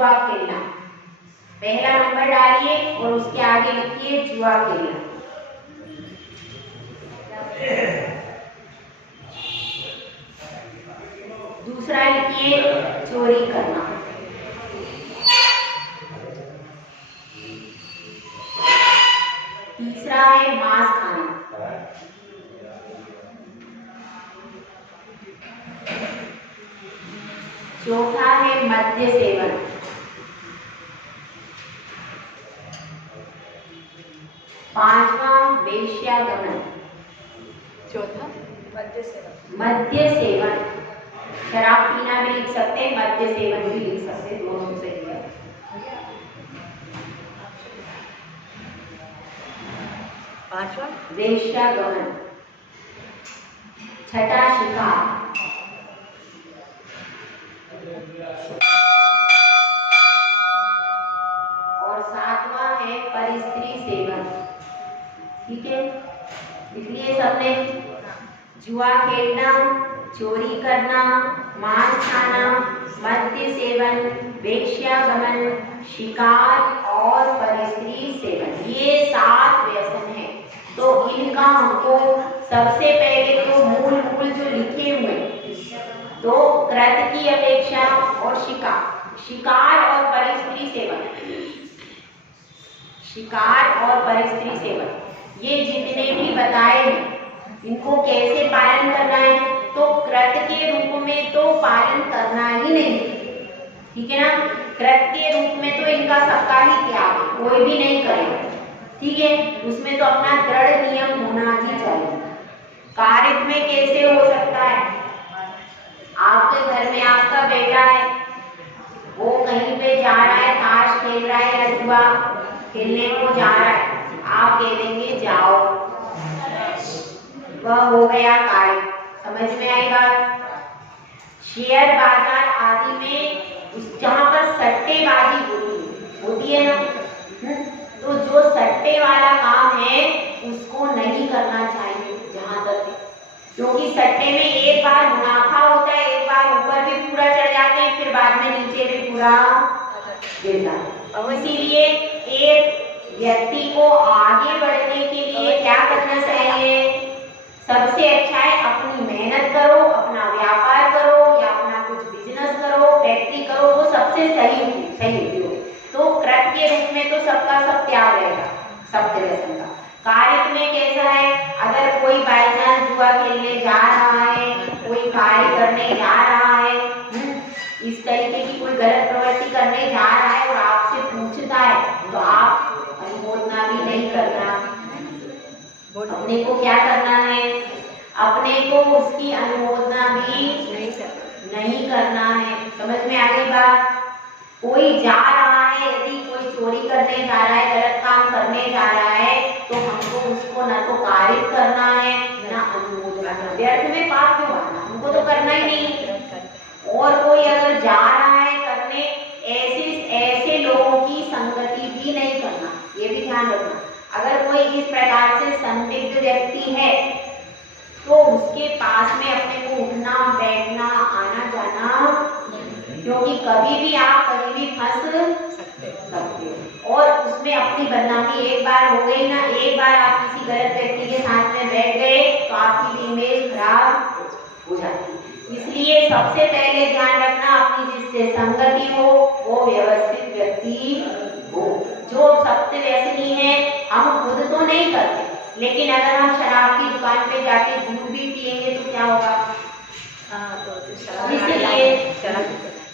जुआ खेलना। पहला नंबर डालिए और उसके आगे लिखिए जुआ खेलना। दूसरा लिखिए चोरी करना। तीसरा है मांस खाना। चौथा है मद्य सेवन। पांचवा वेश्यागमन। चौथा मद्य सेवन। मद्य सेवन, शराब पीना भी लिख सकते हैं, मद्य सेवन भी लिख सकते हैं, दोनों से लिखा। पांचवा वेश्यागमन। छठा शिकार। और सातवां है परिस्त्री सेवन। ठीक है, इसलिए सबने जुआ खेलना, चोरी करना, मांस खाना, मद्य सेवन, वेश्यागमन, शिकार और परिस्त्री सेवन, ये 7 व्यसन है। तो इनका हमको सबसे पहले तो मूल जो लिखे हुए तो कृत की अपेक्षा और शिकार और परिस्त्री सेवन, शिकार और परिस्त्री सेवन, ये जितने भी बताए हैं इनको कैसे पालन करना है। तो कृत के रूप में तो पालन करना ही नहीं, ठीक है ना। कृत के रूप में तो इनका सबका ही त्याग है, कोई भी नहीं करेगा, ठीक है। उसमें तो अपना दृढ़ नियम होना ही चाहिए। कारित में कैसे हो सकता है, आपके घर में आपका बेटा है, वो कहीं पे जा रहा है, ताश खेल रहा है या जुआ खेलने को जा रहा है, आप कह देंगे जाओ, वह हो गया कार्य। समझ में आई बात। शेयर बाजार आदि में जहां पर सट्टेबाजी होती है ना, तो जो सट्टे वाला काम है उसको नहीं करना चाहिए जहां तक है, क्योंकि सट्टे में एक बार मुनाफा होता है, एक बार ऊपर भी पूरा चढ़ जाते हैं, फिर बाद में नीचे भी पूरा गिर जाता है। और इसीलिए एक व्यक्ति को आगे बढ़ने के लिए क्या करना चाहिए, सबसे अच्छा है अपनी मेहनत करो, अपना व्यापार करो या अपना कुछ बिजनेस करो, फैक्ट्री करो, वो सबसे सही हो। तो कृत के रूप में तो सबका सब त्याग रहेगा, सत्य व्यसन का। कार्य में कैसा है, अगर कोई बाई चांस जुआ खेलने जा रहा है, कोई कार्य करने जा रहा है, इस तरीके की कोई गलत प्रवृत्ति करने जा रहा है और आपसे पूछता है, तो आप अनुमोदना भी नहीं करना। अपने को क्या करना है, अपने को उसकी अनुमोदना भी नहीं करना है। समझ में आ गई बात। कोई जा रहा है, यदि कोई चोरी करने जा रहा है, गलत काम करने जा रहा है, तो हमको उसको न तो कारित करना है न अनुमोदना करना। व्यर्थ में पाप क्यों करना, हमको तो करना ही नहीं। और कोई अगर जा रहा है करने, ऐसे लोगों की संगति भी नहीं करना, ये भी ध्यान रखना। अगर कोई इस प्रकार से संदिग्ध व्यक्ति है तो उसके पास में अपने को उठना बैठना आना जाना, क्योंकि कभी भी आप कहीं भी फंस सकते हो। और उसमें अपनी बदनामी एक बार हो गई ना, एक बार आप किसी गलत व्यक्ति के साथ में बैठ गए तो आपकी इमेज खराब हो जाती है। इसलिए सबसे पहले ध्यान रखना, अपनी जिससे संगति हो वो व्यवस्थित व्यक्ति हो। जो सत्य व्यसनी है, हम खुद तो नहीं करते, लेकिन अगर हम शराब की दुकान पे जाके दूध भी पिएंगे तो क्या होगा।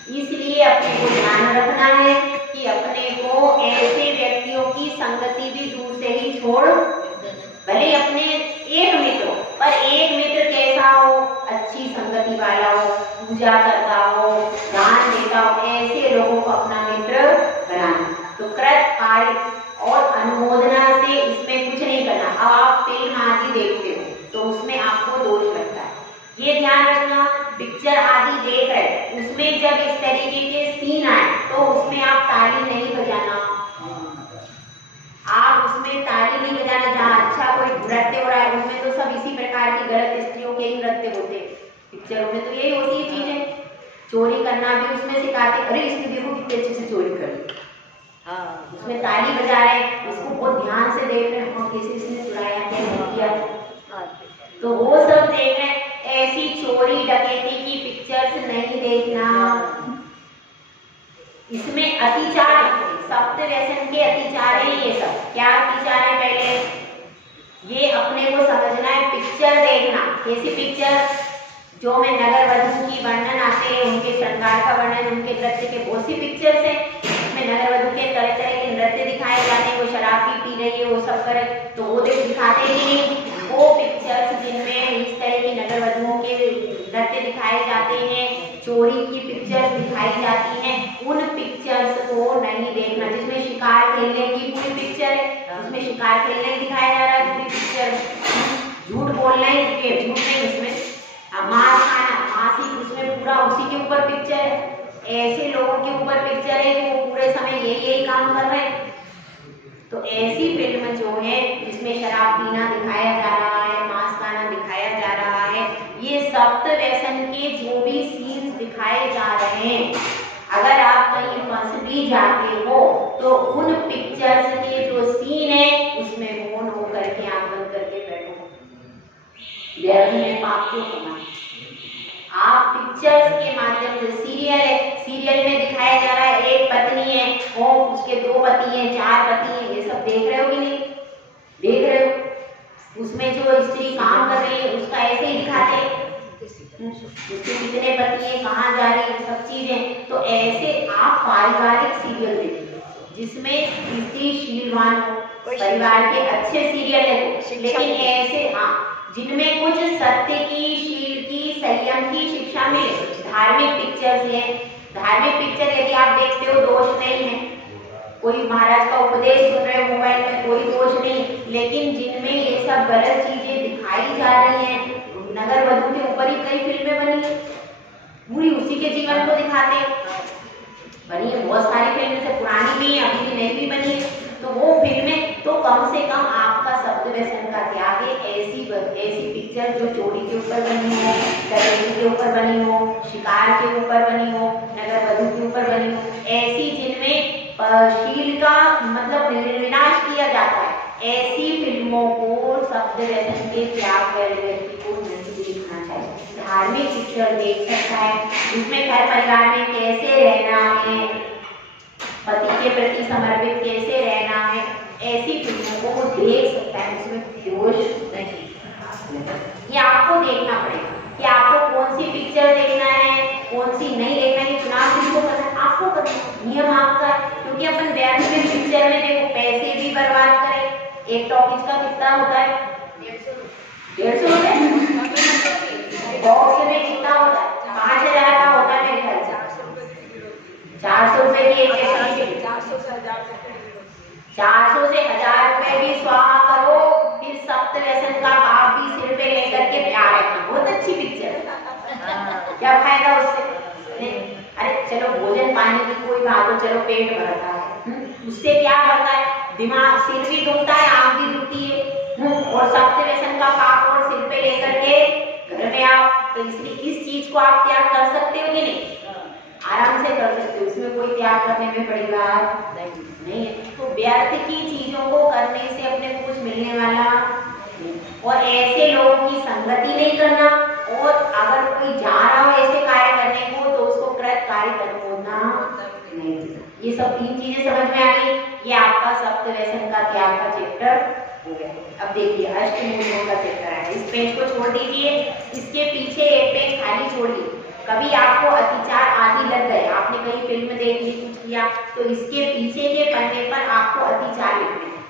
इसलिए अपने को ध्यान रखना है कि अपने को ऐसे व्यक्तियों की संगति भी दूर से ही छोड़, भले अपने एक मित्र, पर एक मित्र कैसा हो, अच्छी संगति वाला हो, पूजा करता हो, दान देता हो, ऐसे लोगों को अपना मित्र बनाना। तो कृत कार्य और अनुमोदना से इसमें कुछ नहीं करना। अब आप फिल्म आदि देखते हो तो उसमें आपको दोष लगता है, ये ध्यान रखना। पिक्चर आदि देख रहे, उसमें जब इस तरीके के सीन आए तो उसमें आप ताली नहीं बजाना, आप उसमें ताली नहीं बजाना। जहाँ अच्छा कोई नृत्य हो रहा है उसमें तो सब इसी प्रकार की गलत स्त्रियों के ही नृत्य होते हैं, पिक्चरों में तो यही होती है चीजें। चोरी करना भी उसमें सिखाते, अरे इसने देखो कितने अच्छे से चोरी हाँ, उसमें ताली बजा रहे हैं, उसको बहुत ध्यान से देख रहे हैं और किसी इसने चुराया क्या किया, हाँ, तो वो सब देख रहे हैं। ऐसी चोरी डकैती की पिक्चर्स नहीं देखना। इसमें अतिचार, सप्त व्यसन के अतिचार है ये सब। क्या अतिचार है पहले ये अपने को समझना है। पिक्चर देखना, कैसी पिक्चर, जो में नगर वधू की वर्णन आते हैं, उनके श्रृंगार का वर्णन, उनके नृत्य के बहुत सी पिक्चर्स हैं। इसमें नगर वधू के तरह तरह के नृत्य दिखाए जाते हैं, वो शराब पी रही है, वो सब करे, तो वो दिखाते ही नहीं। वो पिक्चर्स जिनमें इस तरह की नगर वधुओं के नृत्य दिखाए जाते हैं, चोरी की पिक्चर्स दिखाई जाती हैं, उन पिक्चर्स को नहीं देखना। जिसमें शिकार खेलने की पूरी पिक्चर है, उसमें शिकार खेलने दिखाया जा रहा है पूरी पिक्चर, झूठ बोलना ही, झूठ नहीं, इसमें मांस खाना, मांस ही उसमें पूरा उसी के ऊपर पिक्चर है। ऐसे लोगों के ऊपर पिक्चर है कि वो पूरे समय यही काम कर रहे हैं। तो ऐसी फिल्म जो है जिसमें शराब पीना दिखाया जा रहा है, मांस खाना दिखाया जा रहा है, ये सप्त व्यसन के जो भी सीन दिखाए जा रहे हैं, अगर आप कहीं फंस भी जाते हो तो उन पिक्चर्स के जो सीन है उसमें मौन होकर के आंख बंद करके बैठो। व्यर्थ में पाप क्यों कमाए। आप पिक्चर्स के माध्यम से, सीरियल है, सीरियल में दिखाया जा रहा है एक पत्नी है और उसके 2 पति हैं, 4 पति हैं, ये सब देख रहे हो कि नहीं देख रहे हो। उसमें जो स्त्री काम कर रही है उसका ऐसे ही दिखाते हैं, उसके कितने पति हैं, कहाँ जा रही है, सब चीजें। तो ऐसे आप पारिवारिक सीरियल देखिए जिसमें स्त्री शीलवान हो, परिवार के अच्छे सीरियल है, लेकिन ऐसे हाँ जिनमें कुछ सत्य की, शील की, संयम की शिक्षा मिले। धार्मिक पिक्चर्स है, धार्मिक पिक्चर यदि आप देखते हो दोष नहीं है, कोई महाराज का उपदेश सुन रहे हो मोबाइल में, कोई दोष नहीं, लेकिन जिनमें ये सब गलत चीजें दिखाई जा रही हैं, नगर वधू के ऊपर ही कई फिल्में बनी है, पूरी उसी के जीवन को दिखाते हैं, बनी है बहुत सारी फिल्में से, पुरानी भी है, अभी भी नई भी बनी है। तो वो फिल्में तो कम से कम आपका सप्त व्यसन का त्याग है। ऐसी पिक्चर जो चोरी के ऊपर बनी हो, डकैती के ऊपर बनी हो, शिकार के ऊपर बनी हो, नगर वधू के ऊपर बनी हो, ऐसी जिनमें शील का मतलब विनाश किया जाता है, ऐसी फिल्मों को सप्त व्यसन के त्याग वाले व्यक्ति को नहीं देखना चाहिए। धार्मिक पिक्चर देख सकता है जिसमें घर परिवार में कैसे रहना है, पति के प्रति समर्पित कैसे रहना है, ऐसी फिल्मों को वो देख सकता है, उसमें दोष नहीं। ये आपको देखना पड़ेगा कि आपको कौन सी पिक्चर देखना है, कौन सी नहीं देखना है, चुनाव किसको करना है, आपको करना है, नियम आपका है। क्योंकि अपन व्यर्थ में पिक्चर में देखो पैसे भी बर्बाद करें। एक टॉकीज का कितना होता है, 150 रुपए, बॉक्स में कितना होता है, 5000 का होता है मेरे ख्याल से, 400 रुपए की एक 400 से 1000 रुपए भी स्वाहा करो, फिर सप्त व्यसन का पाप भी सिर पे लेकर के प्यार रखना। बहुत अच्छी पिक्चर है, क्या फायदा उससे। अरे चलो भोजन पानी की कोई बात हो, चलो पेट भरता है, उससे क्या भरता है, दिमाग, सिर भी दुखता है, आंख भी दुखती है, और सप्त व्यसन का पाप और सिर पे लेकर के घर में आप, तो इसलिए इस चीज को आप त्याग कर सकते हो कि नहीं, आराम से कर सकते हो, इसमें कोई त्याग करने में बड़ी बात नहीं है। तो व्यर्थ की चीजों को करने से अपने को कुछ मिलने वाला नहीं, और ऐसे लोगों की संगति नहीं करना, और अगर कोई जा रहा हो ऐसे कार्य करने को तो उसको कृत कार्य करना नहीं। ये सब 3 चीजें समझ में आ गई। ये आपका सप्त व्यसन का त्याग का चैप्टर हो गया। अब देखिए अष्टमूलियों का चैप्टर है, इस पेज को छोड़ दीजिए, इसके पीछे एक पेज खाली छोड़िए। कभी आपको अतिचार आदि लग गए, आपने कहीं फिल्म देख ली, कुछ किया, तो इसके पीछे के पन्ने पर आपको अतिचार लिखने हैं।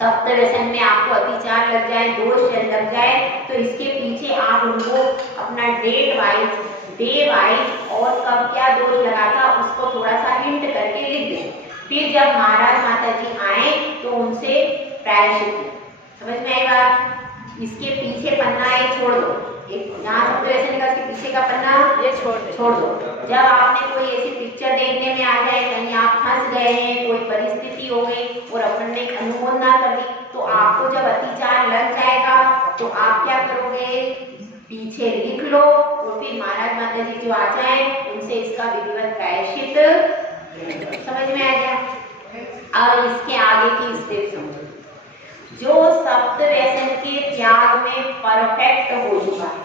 सप्त व्यसन में आपको अतिचार लग जाए, दोष लग जाए, तो इसके पीछे आप उनको अपना डेट वाइज, डे वाइज और कब क्या दोष लगा था उसको थोड़ा सा हिंट करके लिख दें। फिर जब महाराज माता जी आए तो उनसे प्रायश्चित। समझ में आई बात। इसके पीछे पन्ना एक छोड़ दो, एक यहाँ सप्त व्यसन का इसके पीछे का पन्ना ये छोड़ दो। जब आपने कोई ऐसी पिक्चर देखने में आ जाए, कहीं आप फंस गए हैं, कोई परिस्थिति हो गई और अपन ने अनुमोदन ना कर दी, तो आपको जब अतिचार लग जाएगा तो आप क्या करोगे, पीछे लिख लो, और फिर महाराज माता जी जो आ जाए उनसे इसका विधिवत प्रायश्चित। समझ में आ गया। और इसके आगे की स्टेप समझो। जो सप्त व्यसन के त्याग में परफेक्ट हो चुका है,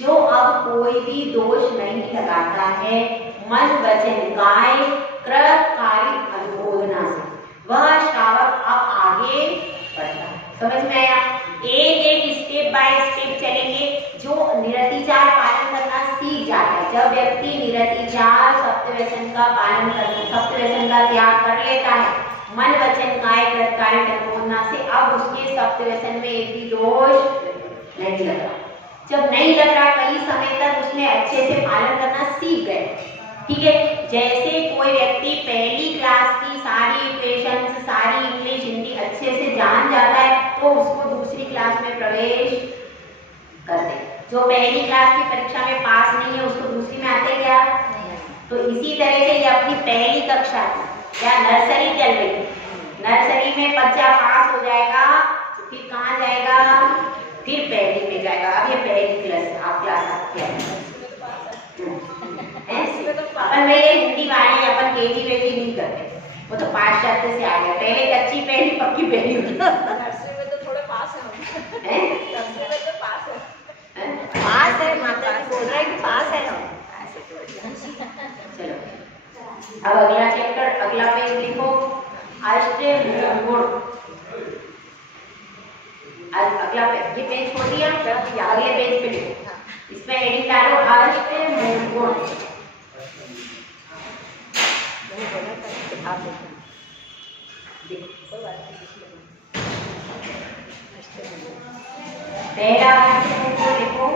जो अब कोई भी दोष नहीं लगाता है मन वचन काय कृत कारिक अनुमोदना से, वह श्रावक अब आगे बढ़ता है। समझ में आया? एक एक स्टेप बाय स्टेप चलेंगे। जो निरतिचार पालन करना सीख जाता है, जब व्यक्ति निरतिचार सप्त व्यसन का पालन करना, सप्त व्यसन का त्याग कर लेता है मन वचन काय कृत कारिक अनुमोदना से, अब उसके सप्त व्यसन में एक भी दोष नहीं लग रहा। जब नहीं लग रहा, कई समय तक उसने अच्छे से पालन करना सीख गए। ठीक है, जैसे कोई व्यक्ति पहली क्लास की सारी इक्वेशंस, सारी इंग्लिश हिंदी अच्छे से जान जाता है तो उसको दूसरी क्लास में प्रवेश कर दे। जो पहली क्लास की परीक्षा में पास नहीं है उसको दूसरी में आते क्या? तो इसी तरह से ये अपनी पहली कक्षा या नर्सरी चल रही है, नर्सरी में बच्चा पास हो जाएगा फिर कहाँ जाएगा? फिर पहली में जाएगा। अब ये पहली क्लास आप क्लास आपके अपन में ये हिंदी वाली अपन केजी वेजी नहीं करते, वो तो पाश्चात्य से आ गया। पहले कच्ची पहली पक्की पहली होती है। नर्सरी में तो थोड़े पास है हम। नर्सरी में तो पास है। पास है, माता जी बोल रहा है कि पास है हम। चलो अब अगला चैप्टर, अगला पेज लिखो, अष्टमूल गुण। अगला पेज, ये पेज छोड़ दिया, अगले पेज पे लिखो, इसमें हेडिंग डालो अष्टमूल गुण। पहला लिखो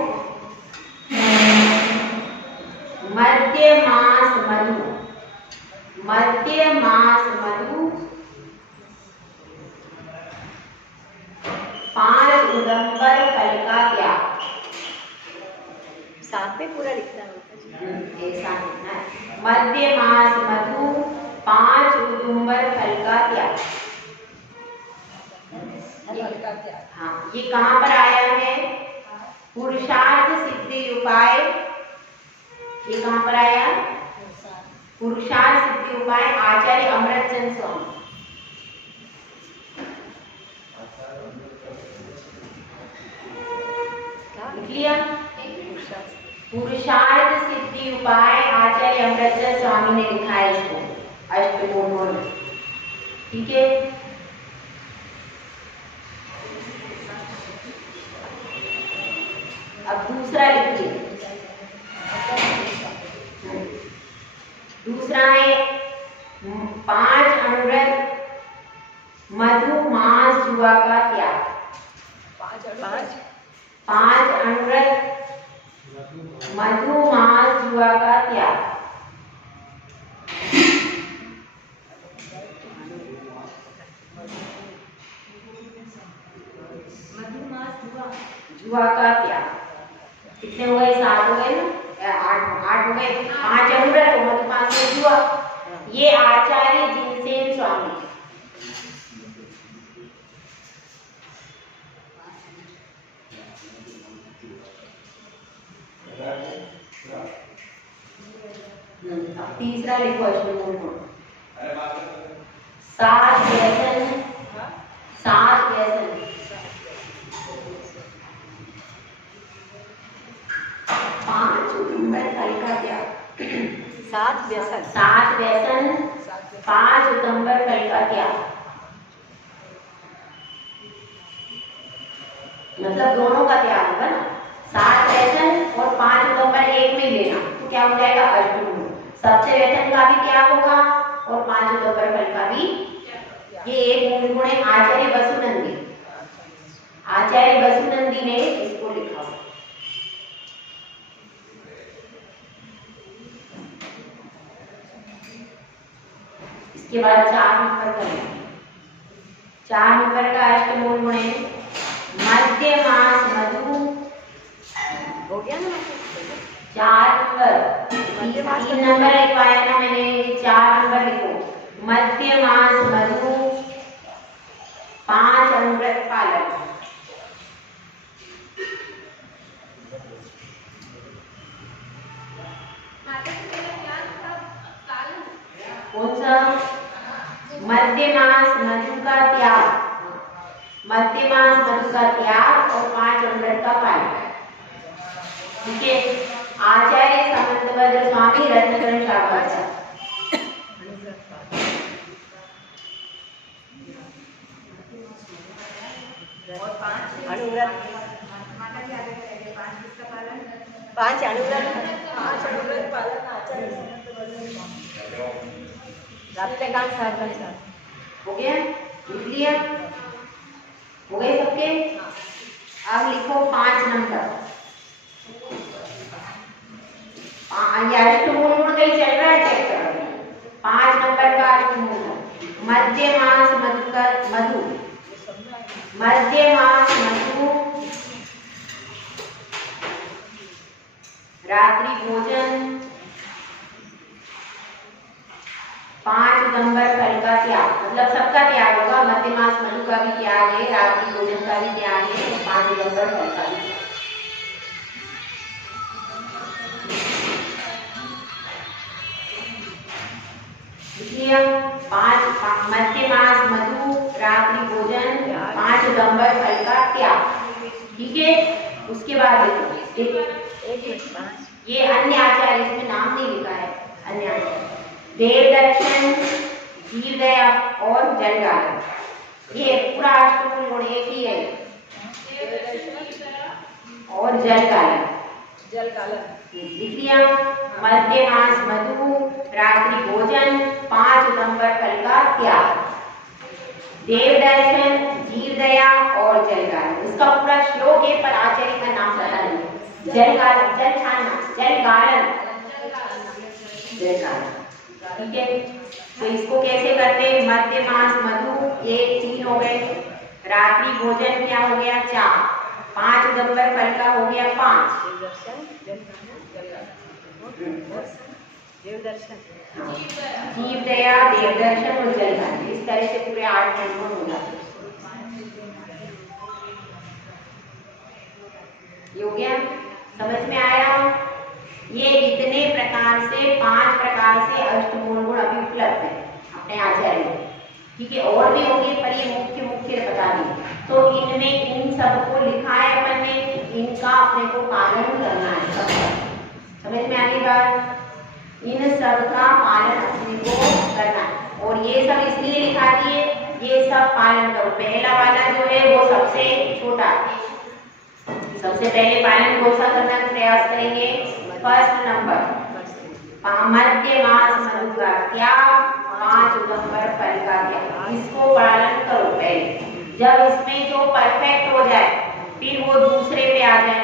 मध्य मास मधु। मध्य मास मधु 5 उदंबर फल का त्याग। साथ में पूरा लिखना होगा। ऐसा लिखना है, मध्य मास मधु 5 उदुम्बर फल का त्याग। हाँ, ये कहाँ पर आया है? पुरुषार्थ सिद्धि उपाय। ये कहाँ पर आया? पुरुषार्थ सिद्धि उपाय, आचार्य अमृतचंद स्वामी। लिख लिया? पुरुषार्थ सिद्धि उपाय, आचार्य अमृतचंद स्वामी ने लिखा है इसको अष्टमूल गुण। ठीक है, अब दूसरा लिखिए। दूसरा है 5 अनुव्रत मधु मांस जुआ का त्याग। 5 अनुव्रत मधु मांस जुआ का त्याग। जुआ का त्याग कितने हो गए? 7 हो गए ना, 8 हो गए। 5 अनुव्रत मधु मांस में जुआ, ये आचार्य जिनसेन स्वामी। अब तीसरा लिखो अष्टमूल गुण। 7 व्यसन, 7 व्यसन 5 उदुम्बर फल का त्याग। 7 व्यसन, 7 व्यसन 5 उदुम्बर फल का त्याग। मतलब दोनों का त्याग होगा ना, 7 व्यसन और 5 उदुम्बर एक में ही लेना, तो क्या हो जाएगा? अष्टमूल। सबसे व्यसन का भी त्याग होगा और 5 उदुम्बर फल का भी। ये एक मूल गुण है, आचार्य वसुनंदी, आचार्य वसुनंदी ने इसको लिखा। इसके बाद 4 नंबर का, 4 नंबर का अष्टमूल गुण है मध्य मास मधु। हो गया ना? 4 नंबर, 3 नंबर लिखवाया ना मैंने, 4 नंबर लिखो। मध्य मास मधु 5 अनुव्रत पालन। कौन सा? मध्यमास मधु का त्याग, मध्यमास मधु का त्याग और 5 अमृत का पान। ठीक है। आचार्य समंतभद्र स्वामी रत्नकरण शाखाचार्य। और 5 अनुव्रत, 5 अनुव्रत, 5 अनुव्रत पालन आचार्य रात्रिकाल साधन। हो गया? लिख लिया? हो गए सबके? अब लिखो 5 नंबर। ये अष्टमूल गुण कहीं चल रहा है, चेक करो। 5 नंबर का अष्टमूल मध्यमास मधु का मधु, मध्यमास मधु, रात्रि भोजन, 5 नंबर फल का त्याग, मतलब सबका त्याग होगा। मध्यमास मधु का भी त्याग है, रात्रि भोजन का भी त्याग है, 5 नंबर फल का भी। इसलिए 5 मध्यमास मधु, रात्रि भोजन, 5 नंबर फल का त्याग। ठीक है। उसके बाद देखो ये अन्य आचार्य, इसमें नाम नहीं लिखा है। अन्य आचार्य देव दर्शन, जीव दया और जल गालन, ये पूरा अष्टमूल गुण एक ही है। और जल गालन, जल गालन लिख लिया। मध्यमास मधु, रात्रि भोजन, 5 नंबर फल का त्याग, देव दर्शन, जीव दया और जल गालन। इसका पूरा श्लोक है पर आचार्य का नाम पता नहीं। जल गालन, जल छानना, जल गालन, जल गालन। ठीक है। तो इसको कैसे करते हैं? मध्यमास मधु, ये 3 हो गए। रात्रि भोजन क्या हो गया? 4। 5 नंबर फल का हो गया 5। देव दर्शन, जीव दया, देव दर्शन और जल गालन, इस तरह से पूरे 8 नंबर हो जाते। ये हो गया? समझ में आया? ये इतने प्रकार से 5 प्रकार से अष्टमूल गुण अभी उपलब्ध है अपने आचार्य। ठीक है। और भी होंगे पर ये मुख्य मुख्य बता दी। तो इनमें इन सबको लिखा है अपन ने, इनका अपने को पालन करना है। समझ में आ गई बात? इन सब का पालन अपने को करना है। और ये सब इसलिए लिखा दिए, ये सब पालन करो। पहला वाला जो है वो सबसे छोटा, सबसे पहले पालन कौन सा करना प्रयास करेंगे? फर्स्ट नंबर मध्यमास मधु का त्याग, 5 नंबर फल का त्याग, इसको पालन करो पहले। जब इसमें जो परफेक्ट हो जाए फिर वो दूसरे पे आ जाए।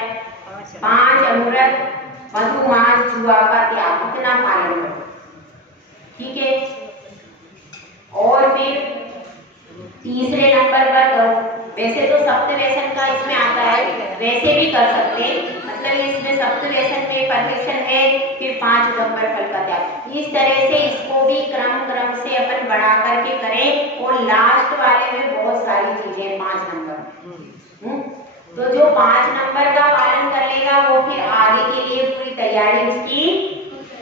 5 अनुव्रत, मधु मांस जुआ का त्याग, इतना पालन करो। ठीक है। और फिर तीसरे नंबर पर करो। वैसे तो सप्तव्यसन का इसमें आता है, वैसे भी कर सकते हैं। मतलब इसमें सप्तव्यसन में परफेक्शन है, फिर 5 नंबर फल का त्याग। इस तरह से इसको भी क्रम से अपन बढ़ा करके करें। और लास्ट वाले में बहुत सारी चीजें 5 नंबर। तो जो 5 नंबर का पालन कर लेगा वो फिर आगे के लिए पूरी तैयारी उसकी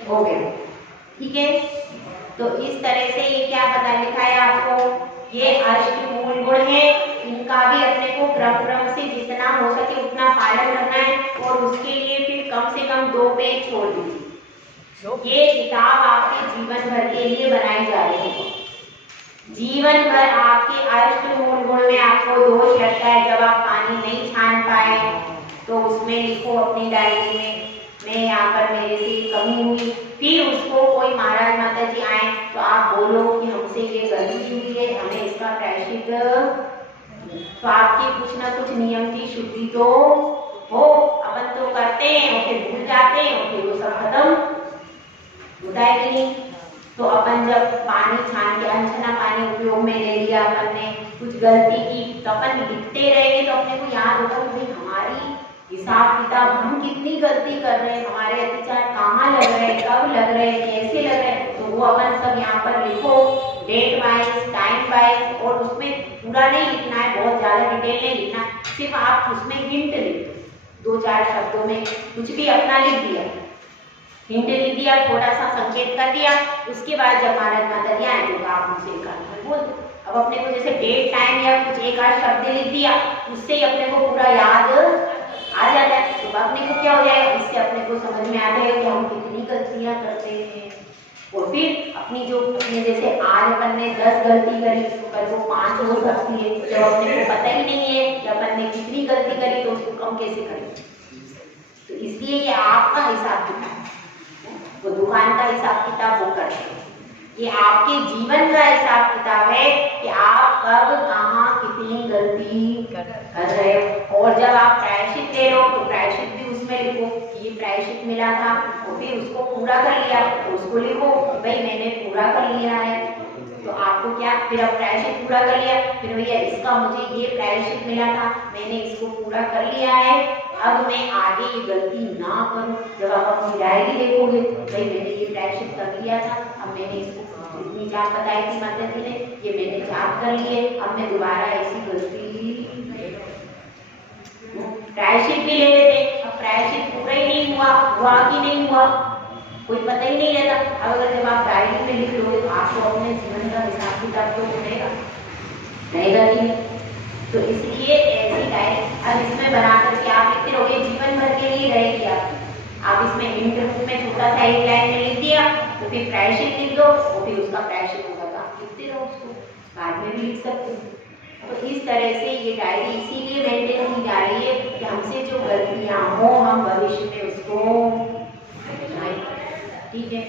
हो गई। ठीक है। तो इस तरह से ये क्या पता लिखा है आपको? ये अष्टमूल गुण है, इनका भी अपने को क्रम से जितना हो सके उतना पालन करना है। और उसके लिए फिर कम से कम 2 पेज छोड़ दीजिए। ये किताब आपके जीवन भर के लिए बनाई जा रही है। जीवन भर आपके अष्टमूल गुण में आपको दोष लगता है, जब आप पानी नहीं छान पाए तो उसमें लिखो अपनी डायरी में, मैं यहाँ पर मेरे से कमी हुई। फिर उसको कोई महाराज माता जी आए तो आप बोलो कि हमसे ये गलती हुई है, हमें इसका प्रायश्चित। तो आपकी कुछ ना कुछ नियम की शुद्धि तो हो। अपन तो करते हैं और फिर भूल जाते हैं और फिर वो सब खत्म होता है कि नहीं? तो अपन जब पानी छान के अनछना पानी उपयोग में ले लिया, अपन ने कुछ गलती की, तो अपन लिखते रहेंगे तो अपने को याद होगा कि भाई हमारी हिसाब किताब, हम कितनी गलती कर रहे हैं, हमारे अत्याचार कहाँ लग रहे हैं, कब लग रहे हैं, कैसे लग रहे हैं। तो वो अपन सब यहाँ पर लिखो, डेट वाइज, टाइम वाइज। और उसमें पूरा नहीं लिखना है, बहुत ज्यादा डिटेल नहीं लिखना, सिर्फ आप उसमें हिंट लिख, 2-4 शब्दों में कुछ भी अपना लिख दिया, हिंट लिख दिया, थोड़ा सा संकेत कर दिया। उसके बाद जब महाराज माता जी आए तो आप उनसे एकांत में बोल दो। अब अपने को जैसे डेट टाइम या कुछ एक आध शब्द लिख दिया, उससे ही अपने को पूरा याद आ जाता है। तो अपने को क्या हो जाएगा, इससे अपने को समझ में आ जाएगा कि हम कितनी गलतियां करते हैं। और फिर अपनी जो अपने जैसे आज अपन ने 10 गलती करी तो कल को 5 हो सकती है। जब अपने को पता ही नहीं है कि अपन ने कितनी गलती करी तो उसको कम कैसे करें। तो इसलिए ये आपका हिसाब किताब, वो दुकान का हिसाब किताब वो करते हैं। ये आपके जीवन का हिसाब किताब है कि आप कब कहाँ कितनी गलती कर रहे हो। और जब आप प्रायश्चित ले रहे हो तो प्रायश्चित भी उसमें लिखो कि ये प्रायश्चित मिला था, और फिर उसको पूरा कर लिया तो उसको लिखो कि भाई मैंने पूरा कर लिया है। तो आपको क्या, फिर अब प्रायश्चित पूरा कर लिया, फिर भैया इसका मुझे ये प्रायश्चित मिला था, मैंने इसको पूरा कर लिया है, अब मैं आगे ये गलती ना करूं। जब आप अपनी डायरी देखोगे भाई मैंने ये प्रायश्चित कर लिया था, अब मैंने इसको इतनी जाप बताई थी माता जी ने, ये मैंने जाप कर लिए, अब मैं दोबारा ऐसी गलती प्रायश्चित भी ले लेते। अब प्रायश्चित पूरा ही नहीं हुआ कि नहीं हुआ कोई पता ही नहीं रहता। अब अगर जब आप डायरी में लिख लोगे तो आपको अपने जीवन का हिसाब किताब तो रहेगा कि नहीं। तो इसलिए ऐसी डायरी अब इसमें बना करके आप लिखते रहोगे, जीवन भर के लिए रहेगी आप इसमें इंटरव्यू में छोटा सा एक लाइन में लिख दिया तो फिर प्रायश्चित लिख दो, और फिर उसका प्रायश्चित होगा तो आप लिखते रहो, उसको बाद में भी लिख सकते हो। तो इस तरह से ये डायरी इसीलिए मेंटेन की जा रही है कि हमसे जो गलतियां हो हम भविष्य में उसको नहीं करें। ठीक है,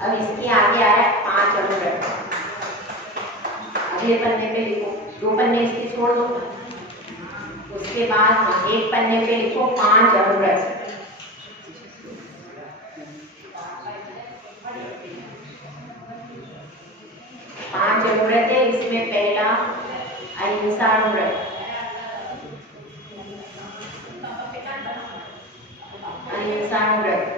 अब इसके आगे आ रहा है 5 अनुव्रत। अगले पन्ने पे लिखो, 2 पन्ने इसके छोड़ दो, उसके बाद एक पन्ने पे लिखो 5 अनुव्रत। 5 अनुव्रत है, इसमें पहला अहिंसा अनुव्रत। अहिंसा अनुव्रत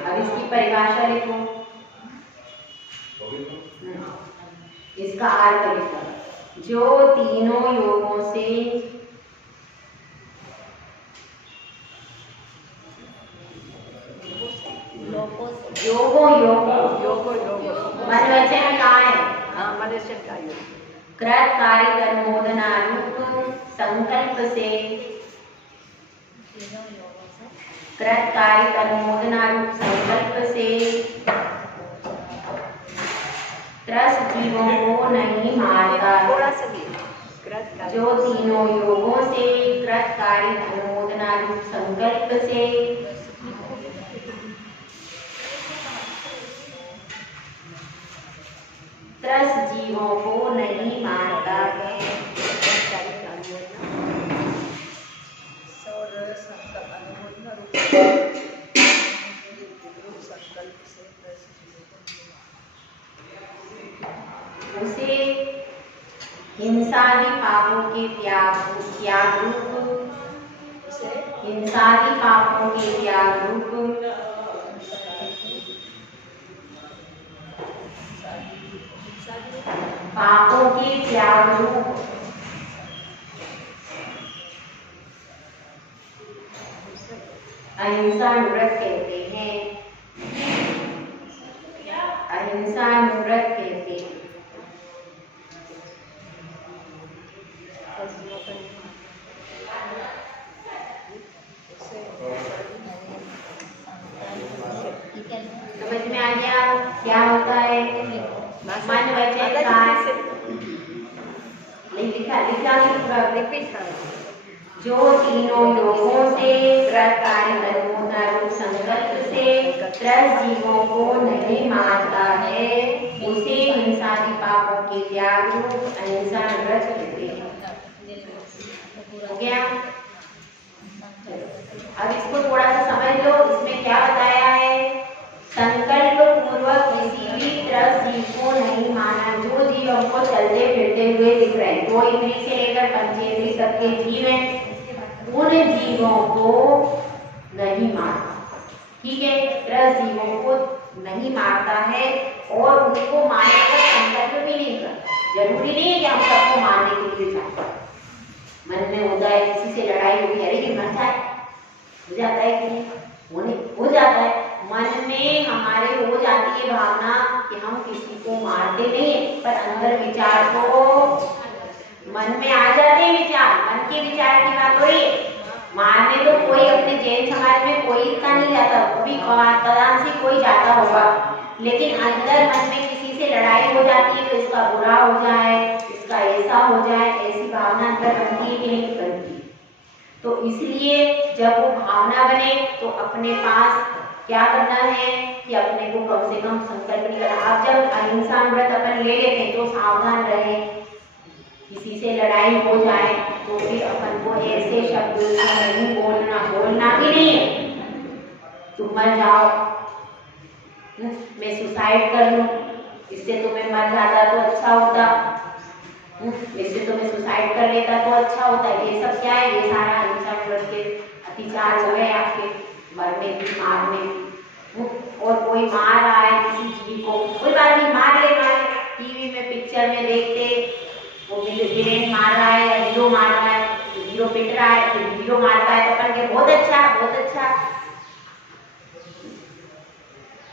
अब इसकी परिभाषा लिखो, इसका अर्थ लिखो, जो तीनों योगों से मन वचन कहाँ है? कृत कार्य कर्मोदनारूप संकल्प से, कृत कार्य कर्मोदनारूप संकल्प से त्रस्त जीवों को नहीं मारता। जो तीनों योगों से कृत कार्य कर्मोदनारूप संकल्प से त्रस्त जीवों को नहीं मारता है। उसे हिंसादि पापों के त्याग रूप, हिंसादि पापों के त्याग रूप पापों के त्याग रूप अहिंसा अनुव्रत कहते हैं। अहिंसा अनुव्रत कहते हैं। समझ में आ गया क्या होता है? मन वचन कार्य लिखा जो तीनों योगों से कृत कार्य कर्मोदनारूप संकल्प से त्रस्त जीवों को नहीं मारता है, उसे हिंसादि पापों के त्याग रूप अहिंसा अनुव्रत कहते हैं। हो गया? अब इसको थोड़ा सा समझ लो, इसमें क्या बताया है? संकल्प पूर्वक किसी भी त्रस्त जीव को नहीं माना। जो जीव हमको चलते फिरते हुए दिख रहे हैं, 2 इंद्रिय से लेकर पंचेंद्रिय तक के जीव हैं, उन जीवों को नहीं मारता। ठीक है, त्रस्त जीवों को नहीं मारता है और उनको मारने का संकल्प भी नहीं करता। जरूरी नहीं है कि हम सबको मारने के लिए चाहते। मन में होता है किसी से लड़ाई होगी, अरे ये मर जाए, हो जाता है कि नहीं? हो जाता है। मन में हमारे हो जाती है भावना कि हम किसी को मारते नहीं है, पर अंदर विचार तो मन में आ जाते हैं। विचार, मन के विचार की बात हो रही है। मारने तो कोई अपने जैन समाज में कोई इतना नहीं जाता, कभी कदान से कोई जाता होगा, लेकिन अंदर मन में किसी से लड़ाई हो जाती है तो इसका बुरा हो जाए, इसका ऐसा हो जाए, ऐसी भावना अंदर बनती है कि नहीं बनती। तो इसलिए जब वो भावना बने तो अपने पास क्या करना है कि अपने को कम से कम संकल्प नहीं करना। अब जब अहिंसा व्रत अपन ले लेते हैं तो सावधान रहे, किसी से लड़ाई हो जाए तो फिर अपन को ऐसे शब्द नहीं बोलना भी नहीं है, तुम मर जाओ, मैं सुसाइड कर लूं, इससे तुम्हें मर जाता तो अच्छा होता, इससे तुम्हें सुसाइड कर लेता तो अच्छा होता। ये सब क्या है? ये सारा अहिंसा व्रत के अत्याचार हो गए आपके, मरने की, मारने की। और कोई मार रहा है किसी चीज को, कोई बात नहीं, मार ले। टीवी में पिक्चर में देखते वो विलेन मार रहा है या हीरो मार रहा है, तो हीरो पिट रहा है, तो हीरो मारता है तो अपन के बहुत अच्छा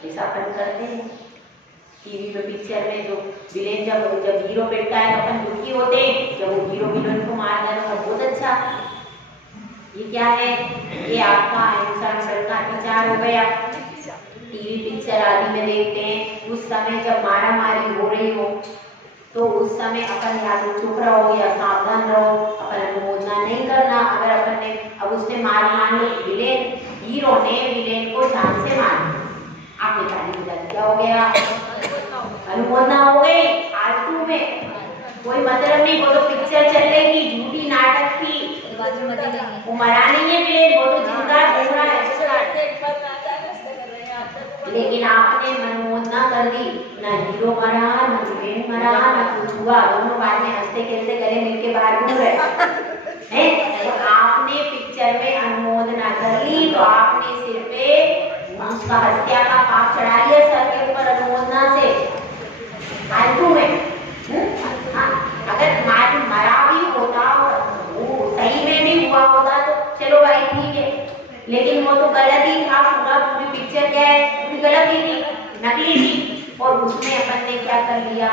ऐसा अपन करते हैं। टीवी में पिक्चर में जो विलेन जब हीरो पिटता है तो अपन दुखी होते हैं, जब वो हीरो विलेन को मारता है तो बहुत अच्छा। ये क्या है? ये आपका अहिंसा व्रत का विचार हो गया। टीवी पिक्चर आदि में देखते हैं, उस समय जब मारा मारी हो रही हो तो उस समय अपन या तो चुप रहो या सावधान रहो, अपन अनुमोदना नहीं करना। अगर अपन ने अब उसने मान लो हीरो ने विलेन को जान से मार दिया, आपने ताली बजा दी, क्या हो गया? अनुमोदना हो गई। फालतू में कोई मतलब नहीं, वो तो पिक्चर चल रही थी, झूठी नाटक थी, वो मरा नहीं है विलेन, वो तो जिंदा घूम रहा है। लेकिन आपने अनुमोदना कर दी, ना हीरो मरा, ना विलेन मरा, ना कुछ हुआ, दोनों बाद में हंसते खेलते गले मिलके बाहर घूम रहे हैं। तो आपने पिक्चर में अनुमोदना कर ली तो आपने सिर पे उसका हत्या का पाप चढ़ा लिया सर के ऊपर अनुमोदना से, फालतू में। अगर मरा भी होता और वो सही में भी हुआ होता तो चलो भाई ठीक है, लेकिन वो तो गलत ही था। पूरी पिक्चर क्या है? पूरी गलत ही थी, नकली थी, और उसमें अपन ने क्या कर लिया?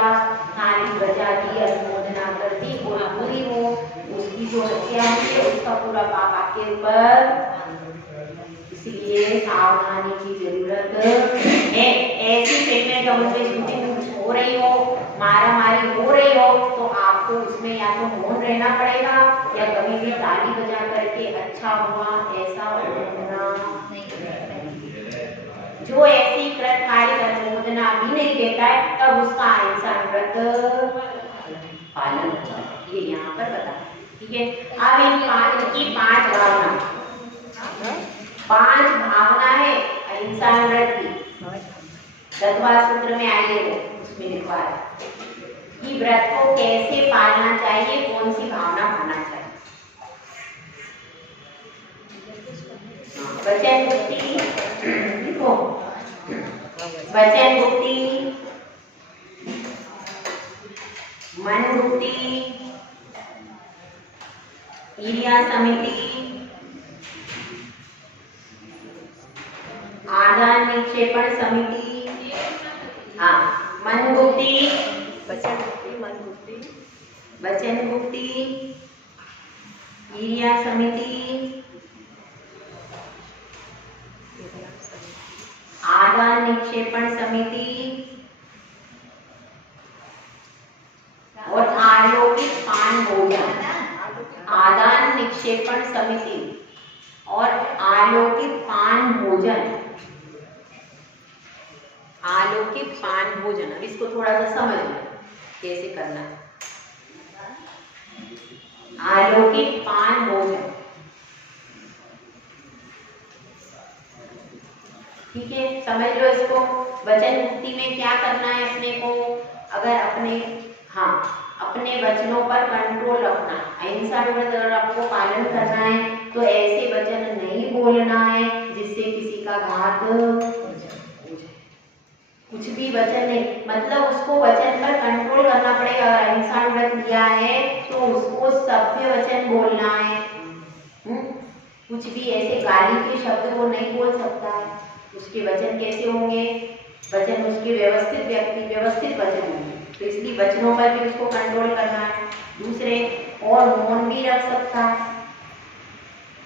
ताली बजा दी, अनुमोदना कर दी, और पूरी वो उसकी जो हत्या हुई है उसका पूरा पाप आपके ऊपर। इसलिए सावधानी की जरूरत है। ऐसी फिल्में जब उनमें शूटिंग हो रही हो, मारा मारी हो रही हो, तो आपको उसमें या तो मौन रहना पड़ेगा या कभी भी ताली बजा करके अच्छा हुआ ऐसा बोलना नहीं। जो ऐसी कृतकार्य अनुमोदना भी नहीं देता है तब उसका अहिंसा व्रत पालन होता है। ये यहाँ पर बता, ठीक है। अब इन पांच भावना है अहिंसा व्रत की। दत्वा सूत्र में आइए, वो उसमें लिखवा है कि व्रत को कैसे पालना चाहिए, कौन सी भावना होना चाहिए। वचन मुक्ति, देखो वचन मुक्ति, मन मुक्ति, ईर्ष्या समिति, आदान निक्षेपण समिति, हाँ मन मुक्ति, वचन मुक्ति, मन मुक्ति, वचन मुक्ति, ईर्ष्या समिति, आदान निक्षेपण समिति और आलौकिक पान भोजन। आदान निक्षेपण समिति और आलौकिक पान भोजन। आलौकिक पान भोजन, अब इसको थोड़ा सा समझ लो कैसे करना है। आलौकिक पान भोजन, ठीक है, समझ लो इसको। वचन मुक्ति में क्या करना है अपने को? अगर अपने वचनों पर कंट्रोल रखना, अहिंसा व्रत अगर आपको पालन करना है तो ऐसे वचन नहीं बोलना है जिससे किसी का घात हो जाए। कुछ भी वचन नहीं, मतलब उसको वचन पर कंट्रोल करना पड़ेगा। अगर अहिंसा व्रत लिया है तो उसको सभ्य वचन बोलना है। कुछ भी ऐसे गाली के शब्द वो नहीं बोल सकता है, उसके वचन कैसे होंगे? वचन उसके व्यवस्थित वचन होंगे, तो इसलिए वचनों पर भी उसको कंट्रोल करना है। दूसरे, और मौन भी रख सकता है।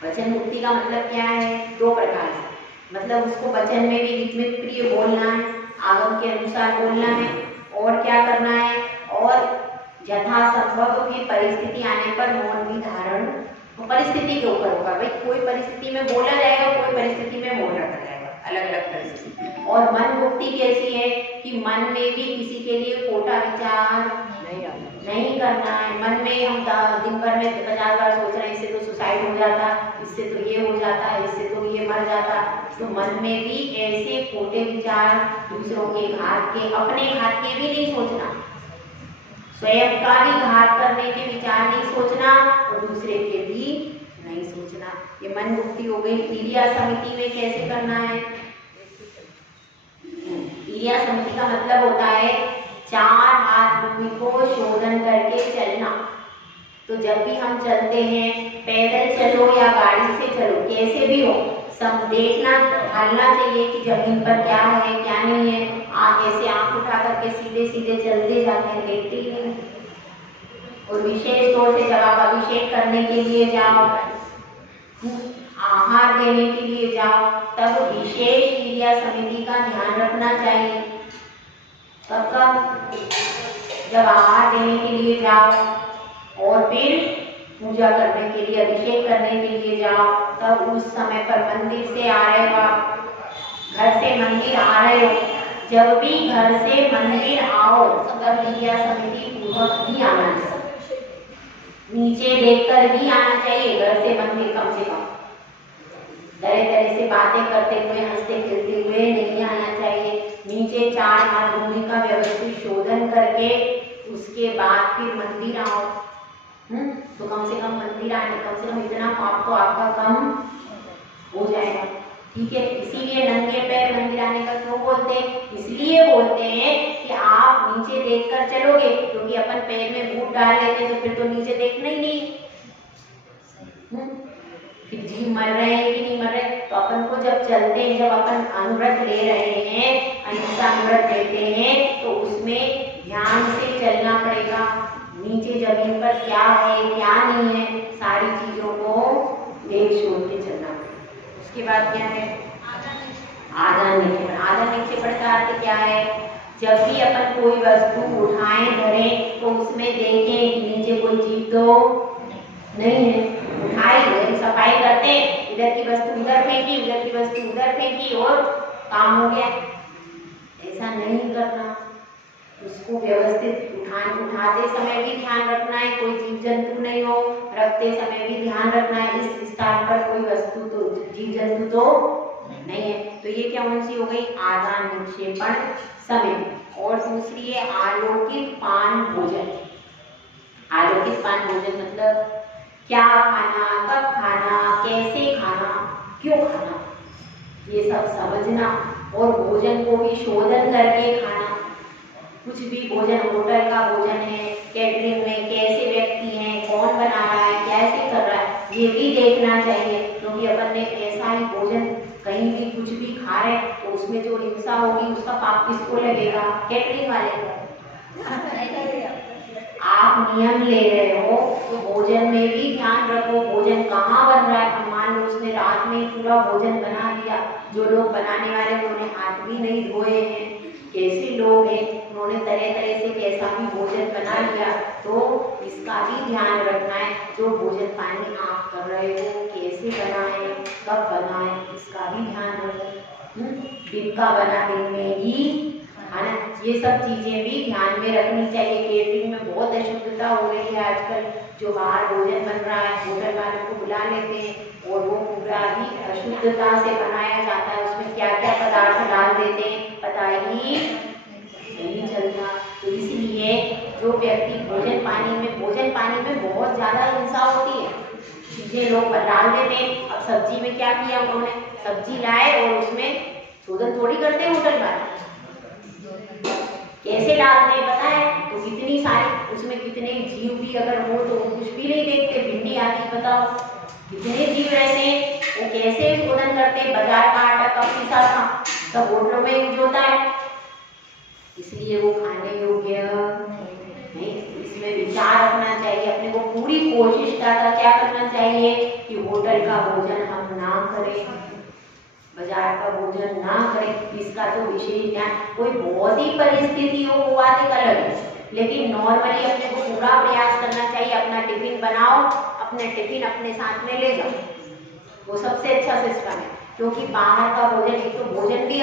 वचन मुक्ति का मतलब क्या है? दो प्रकार से, मतलब उसको वचन में भी हित प्रिय बोलना है, आगम के अनुसार बोलना है, और क्या करना है, और यथासंभव की परिस्थिति आने पर मौन भी धारण, परिस्थिति के ऊपर होगा भाई, कोई परिस्थिति में बोला जाएगा, कोई परिस्थिति में मौन रखा जाएगा, अलग अलग परिस्थिति। और मन मुक्ति कैसी है कि मन में भी किसी के लिए खोटा विचार नहीं करना है। मन में हम दिन भर में 50 बार सोच रहे हैं इससे तो सुसाइड हो जाता, इससे तो ये हो जाता, इससे तो ये मर जाता, तो मन में भी ऐसे खोटे विचार, दूसरों के घात के, अपने घात के भी नहीं सोचना, स्वयं का भी घात करने के विचार नहीं सोचना, और दूसरे के भी नहीं सोचना। ये मन मुक्ति हो गई। क्रिया समिति में कैसे करना है? क्रिया समिति का मतलब होता है 4 हाथ भूमि को शोधन करके चलना। तो जब भी हम चलते हैं, पैदल चलो या गाड़ी से चलो, कैसे भी हो, सब देखना, ढालना चाहिए कि जमीन पर क्या है क्या नहीं है। ऐसे आंख उठा करके सीधे सीधे चलते जाते हैं, देखते ही नहीं। और विशेष तौर से जब आप अभिषेक करने के लिए जाओ, आहार देने के लिए जाओ, तब विशेष क्रिया समिति का ध्यान रखना चाहिए। कब? जब आहार देने के लिए जाओ और फिर पूजा करने के लिए, अभिषेक करने के लिए जाओ, तब उस समय पर मंदिर से आ रहे हो आप, घर से मंदिर आ रहे हो, जब भी घर से मंदिर आओ तब क्रिया समिति पूर्वक भी आना चाहिए, नीचे देखकर भी आना चाहिए। घर से मंदिर कम से कम तरह तरह से बातें करते हुए, हंसते खेलते हुए नहीं आना चाहिए। नीचे 4 हाथ भूमि का व्यवस्थित शोधन करके उसके बाद फिर मंदिर आओ। तो कम से कम मंदिर आने, कम से कम इतना पाप तो आपका कम हो जाएगा, ठीक है। इसीलिए नंगे पैर मंदिर आने का क्यों बोलते हैं? इसलिए बोलते हैं कि आप नीचे देखकर चलोगे, क्योंकि अपन पैर में बूट डाल लेते तो फिर तो नीचे देखना ही नहीं। फिर जीव मर रहे हैं कि नहीं मर रहे, तो अपन को जब चलते हैं, जब अपन अनुव्रत ले रहे हैं, अहिंसा अनुव्रत लेते हैं, तो उसमें ध्यान से चलना पड़ेगा। नीचे जमीन पर क्या है क्या नहीं है, सारी चीजों को देख सोच के चलना पड़ेगा। उसके बाद क्या है? आधा निक्षेपण का अर्थ क्या है? जब भी अपन कोई वस्तु उठाएं धरें, तो उसमें देखें कि नीचे कोई चीज तो नहीं है। उठाई, सफाई करते, इधर की वस्तु उधर फेंकी, उधर की वस्तु उधर फेंकी और काम हो गया, ऐसा नहीं करना। उसको व्यवस्थित उठाते समय भी ध्यान रखना है कोई जीव जंतु नहीं हो, रखते समय भी ध्यान रखना है इस स्थान पर कोई वस्तु तो, जीव जंतु तो नहीं है। तो ये क्या कौन सी हो गई? आदान निक्षेपण समय। और दूसरी है आलोकित पान भोजन। आलोकित पान भोजन मतलब क्या खाना, कब खाना, कैसे खाना, क्यों खाना, ये सब समझना। और भोजन को भी शोधन करके खाना। कुछ भी भोजन, होटल का भोजन है, कैटरिंग में कैसे व्यक्ति हैं, कौन बना रहा है, कैसे कर रहा है, ये भी देखना चाहिए। क्योंकि अपन ने ऐसा ही भोजन कहीं भी कुछ भी खा रहे तो उसमें जो हिंसा होगी उसका पाप किसको लगेगा? कैटरिंग वाले को। आप नियम ले रहे हो तो भोजन में भी ध्यान रखो, भोजन कहाँ बन रहा है। मान लो उसने रात में पूरा भोजन बना दिया, जो लोग बनाने वाले उन्होंने हाथ भी नहीं धोए हैं, कैसे लोग हैं, उन्होंने तरह तरह से कैसा भी भोजन बना लिया, तो इसका भी ध्यान रखना है। जो भोजन पानी आप कर रहे हो कैसे बनाए, कब बनाए, इसका भी ध्यान रखें। दिन का बना दिन में ही खाना, ये सब चीजें भी ध्यान में रखनी चाहिए। कैटरिंग में बहुत अशुद्धता हो रही है आजकल, जो बाहर भोजन बन रहा है होटल वालों को बुला लेते हैं और वो पूरा ही अशुद्धता से बनाया जाता है, उसमें क्या क्या पदार्थ डाल देते हैं पता ही नहीं चलता। तो इसलिए जो व्यक्ति भोजन पानी में बहुत ज्यादा हिंसा होती है, चीजें लोग डाल देते हैं। अब सब्जी में क्या किया उन्होंने, सब्जी लाए और उसमें शोधन थोड़ी करते हैं होटल वाले, कैसे डालते हैं पता है? तो कितनी सारी उसमें कितने जीव भी अगर हो तो वो कुछ भी नहीं देखते। भिंडी आती बताओ कितने जीव रहते हैं, वो कैसे शोधन करते हैं। बाजार का आटा कब पिसा था, सब होटलों में यूज होता है, इसलिए वो खाने योग्य नहीं। इसमें विचार रखना चाहिए, अपने को पूरी कोशिश क्या करना चाहिए कि होटल का भोजन हम ना करें, बाजार का भोजन ना करें। इसका तो विशेष ध्यान, कोई बहुत ही परिस्थिति हो वो बात एक अलग है, लेकिन नॉर्मली अपने को पूरा प्रयास करना चाहिए। अपना टिफिन बनाओ, अपने टिफिन अपने साथ में ले जाओ, वो सबसे अच्छा सिस्टम है। क्योंकि बाहर का भोजन, एक तो भोजन भी